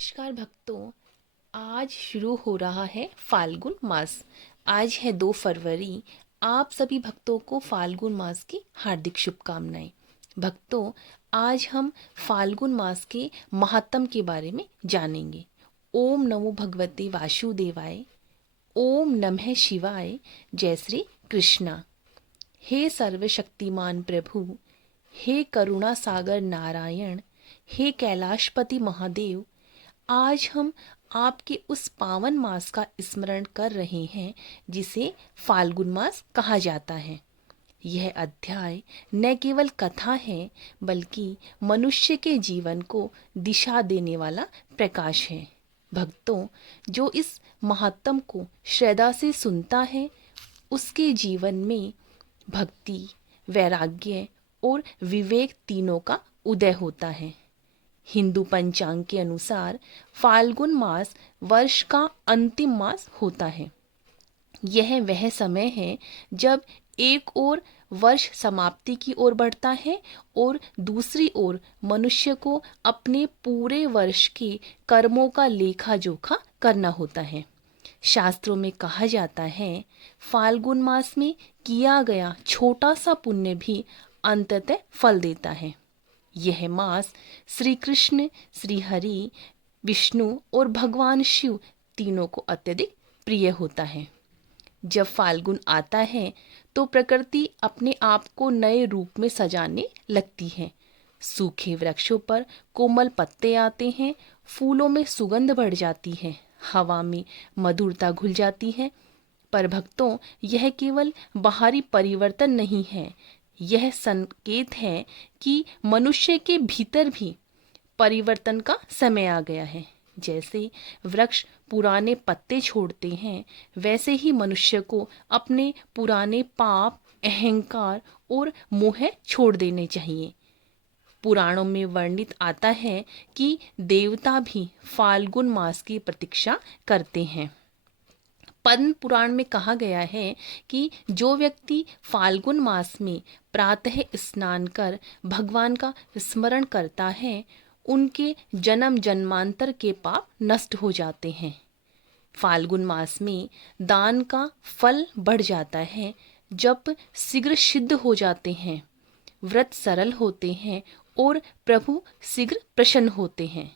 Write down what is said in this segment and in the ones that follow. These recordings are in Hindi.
नमस्कार भक्तों। आज शुरू हो रहा है फाल्गुन मास। आज है 2 फरवरी। आप सभी भक्तों को फाल्गुन मास की हार्दिक शुभकामनाएं। भक्तों, आज हम फाल्गुन मास के महात्म के बारे में जानेंगे। ओम नमो भगवते वासुदेवाय। ओम नमः शिवाय। जय श्री कृष्णा। हे सर्वशक्तिमान प्रभु, हे करुणा सागर नारायण, हे कैलाशपति महादेव, आज हम आपके उस पावन मास का स्मरण कर रहे हैं जिसे फाल्गुन मास कहा जाता है। यह अध्याय न केवल कथा है बल्कि मनुष्य के जीवन को दिशा देने वाला प्रकाश है। भक्तों, जो इस महात्म को श्रद्धा से सुनता है उसके जीवन में भक्ति, वैराग्य और विवेक तीनों का उदय होता है। हिंदू पंचांग के अनुसार फाल्गुन मास वर्ष का अंतिम मास होता है। यह वह समय है जब एक ओर वर्ष समाप्ति की ओर बढ़ता है और दूसरी ओर मनुष्य को अपने पूरे वर्ष के कर्मों का लेखा जोखा करना होता है। शास्त्रों में कहा जाता है, फाल्गुन मास में किया गया छोटा सा पुण्य भी अंततः फल देता है। यह मास श्री कृष्ण, श्री हरि, विष्णु और भगवान शिव तीनों को अत्यधिक प्रिय होता है। जब फाल्गुन आता है तो प्रकृति अपने आप को नए रूप में सजाने लगती है। सूखे वृक्षों पर कोमल पत्ते आते हैं, फूलों में सुगंध बढ़ जाती है, हवा में मधुरता घुल जाती है। पर भक्तों, यह केवल बाहरी परिवर्तन नहीं है, यह संकेत है कि मनुष्य के भीतर भी परिवर्तन का समय आ गया है। जैसे वृक्ष पुराने पत्ते छोड़ते हैं, वैसे ही मनुष्य को अपने पुराने पाप, अहंकार और मोह छोड़ देने चाहिए। पुराणों में वर्णित आता है कि देवता भी फाल्गुन मास की प्रतीक्षा करते हैं। पद्म पुराण में कहा गया है कि जो व्यक्ति फाल्गुन मास में प्रातः स्नान कर भगवान का स्मरण करता है उनके जन्म जन्मांतर के पाप नष्ट हो जाते हैं। फाल्गुन मास में दान का फल बढ़ जाता है, जप शीघ्र सिद्ध हो जाते हैं, व्रत सरल होते हैं और प्रभु शीघ्र प्रसन्न होते हैं।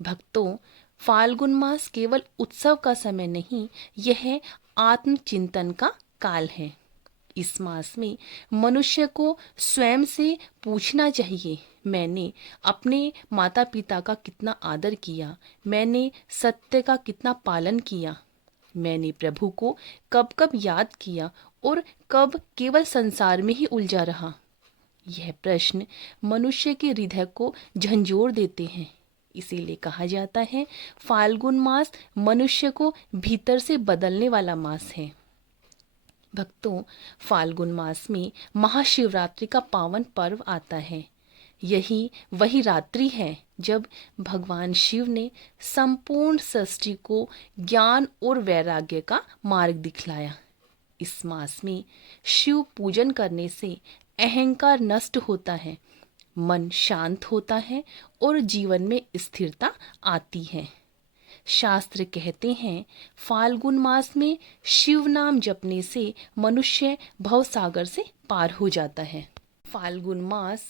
भक्तों, फाल्गुन मास केवल उत्सव का समय नहीं, यह आत्मचिंतन का काल है। इस मास में मनुष्य को स्वयं से पूछना चाहिए, मैंने अपने माता पिता का कितना आदर किया, मैंने सत्य का कितना पालन किया, मैंने प्रभु को कब कब याद किया और कब केवल संसार में ही उलझा रहा। यह प्रश्न मनुष्य के हृदय को झंझोर देते हैं। इसीलिए कहा जाता है, फाल्गुन मास मनुष्य को भीतर से बदलने वाला मास है। भक्तों, फाल्गुन मास में महाशिवरात्रि का पावन पर्व आता है। यही वही रात्रि है जब भगवान शिव ने संपूर्ण सृष्टि को ज्ञान और वैराग्य का मार्ग दिखलाया। इस मास में शिव पूजन करने से अहंकार नष्ट होता है, मन शांत होता है और जीवन में स्थिरता आती है। शास्त्र कहते हैं, फाल्गुन मास में शिव नाम जपने से मनुष्य भव सागर से पार हो जाता है। फाल्गुन मास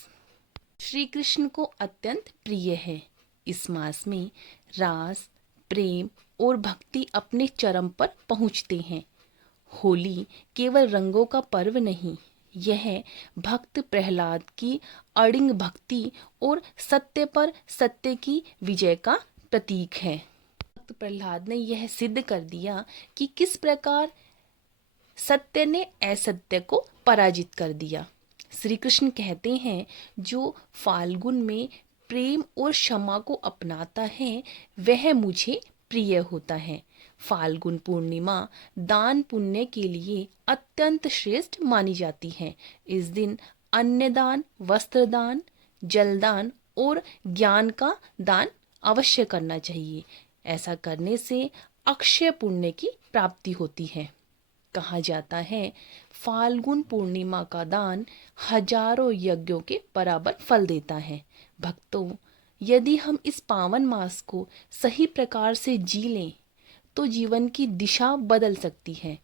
श्री कृष्ण को अत्यंत प्रिय है। इस मास में रास, प्रेम और भक्ति अपने चरम पर पहुंचते हैं। होली केवल रंगों का पर्व नहीं, यह भक्त प्रहलाद की अड़िंग भक्ति और सत्य पर सत्य की विजय का प्रतीक है। भक्त प्रहलाद ने यह सिद्ध कर दिया कि किस प्रकार सत्य ने असत्य को पराजित कर दिया। श्री कृष्ण कहते हैं, जो फाल्गुन में प्रेम और क्षमा को अपनाता है वह मुझे प्रिय होता है। फाल्गुन पूर्णिमा दान पुण्य के लिए अत्यंत श्रेष्ठ मानी जाती है। इस दिन अन्नदान, वस्त्रदान, जलदान और ज्ञान का दान अवश्य करना चाहिए। ऐसा करने से अक्षय पुण्य की प्राप्ति होती है। कहा जाता है, फाल्गुन पूर्णिमा का दान हजारों यज्ञों के बराबर फल देता है। भक्तों, यदि हम इस पावन मास को सही प्रकार से जी लें तो जीवन की दिशा बदल सकती है।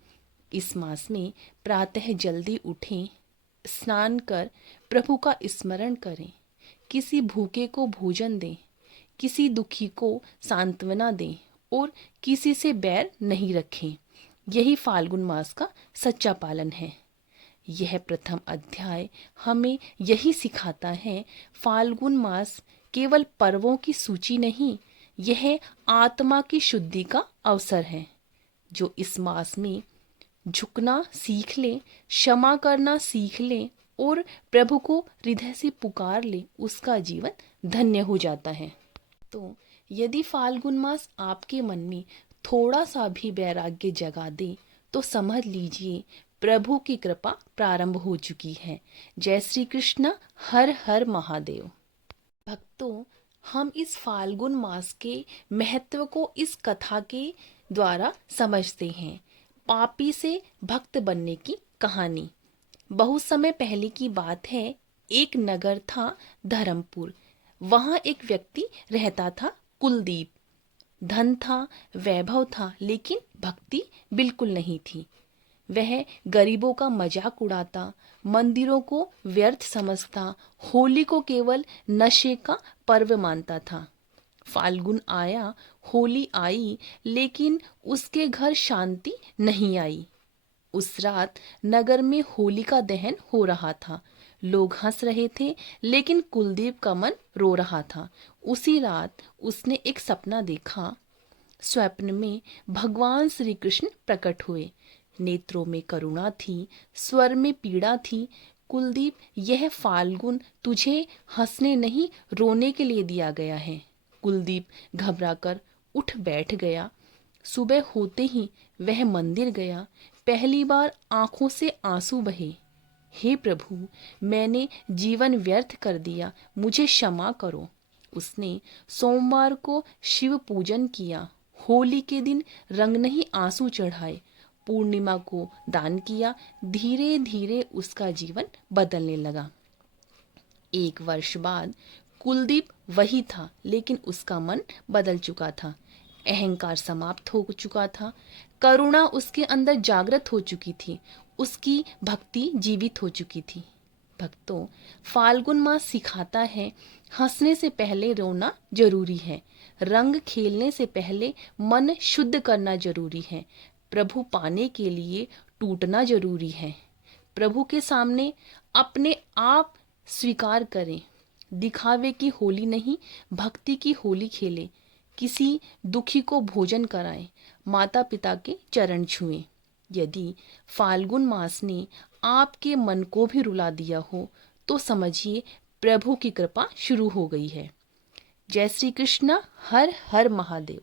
इस मास में प्रातः जल्दी उठें, स्नान कर प्रभु का स्मरण करें, किसी भूखे को भोजन दें, किसी दुखी को सांत्वना दें और किसी से बैर नहीं रखें। यही फाल्गुन मास का सच्चा पालन है। यह प्रथम अध्याय हमें यही सिखाता है। फाल्गुन मास केवल पर्वों की सूची नहीं, यह आत्मा की शुद्धि का अवसर है। जो इस मास में झुकना सीख ले, क्षमा करना सीख ले और प्रभु को हृदय से पुकार ले, उसका जीवन धन्य हो जाता है। तो यदि फाल्गुन मास आपके मन में थोड़ा सा भी वैराग्य जगा दे तो समझ लीजिए प्रभु की कृपा प्रारंभ हो चुकी है। जय श्री कृष्ण, हर हर महादेव। भक्तों, हम इस फाल्गुन मास के महत्व को इस कथा के द्वारा समझते हैं। पापी से भक्त बनने की कहानी। बहुत समय पहले की बात है। एक नगर था धर्मपुर। वहाँ एक व्यक्ति रहता था, कुलदीप। धन था, वैभव था, लेकिन भक्ति बिल्कुल नहीं थी। वह गरीबों का मजाक उड़ाता, मंदिरों को व्यर्थ समझता, होली को केवल नशे का पर्व मानता था। फाल्गुन आया, होली आई, लेकिन उसके घर शांति नहीं आई। उस रात नगर में होली का दहन हो रहा था। लोग हंस रहे थे, लेकिन कुलदीप का मन रो रहा था। उसी रात उसने एक सपना देखा। स्वप्न में भगवान श्री कृष्ण प्रकट हुए। नेत्रों में करुणा थी, स्वर में पीड़ा थी। कुलदीप, यह फाल्गुन तुझे हंसने नहीं, रोने के लिए दिया गया है। कुलदीप घबराकर उठ बैठ गया। सुबह होते ही वह मंदिर गया। पहली बार आंखों से आंसू बहे। हे प्रभु, मैंने जीवन व्यर्थ कर दिया, मुझे क्षमा करो। उसने सोमवार को शिव पूजन किया। होली के दिन रंग नहीं, आंसू चढ़ाए। पूर्णिमा को दान किया। धीरे धीरे उसका जीवन बदलने लगा। 1 वर्ष बाद कुलदीप वही था, लेकिन उसका मन बदल चुका था। अहंकार समाप्त हो चुका था। करुणा उसके अंदर जागृत हो चुकी थी। उसकी भक्ति जीवित हो चुकी थी। भक्तों, फाल्गुन मास सिखाता है, हंसने से पहले रोना जरूरी है। रंग खेलने से पहले मन शुद्ध करना जरूरी है। प्रभु पाने के लिए टूटना जरूरी है। प्रभु के सामने अपने आप स्वीकार करें। दिखावे की होली नहीं, भक्ति की होली खेलें। किसी दुखी को भोजन कराएं, माता पिता के चरण छुएं। यदि फाल्गुन मास ने आपके मन को भी रुला दिया हो तो समझिए प्रभु की कृपा शुरू हो गई है। जय श्री कृष्ण, हर हर महादेव।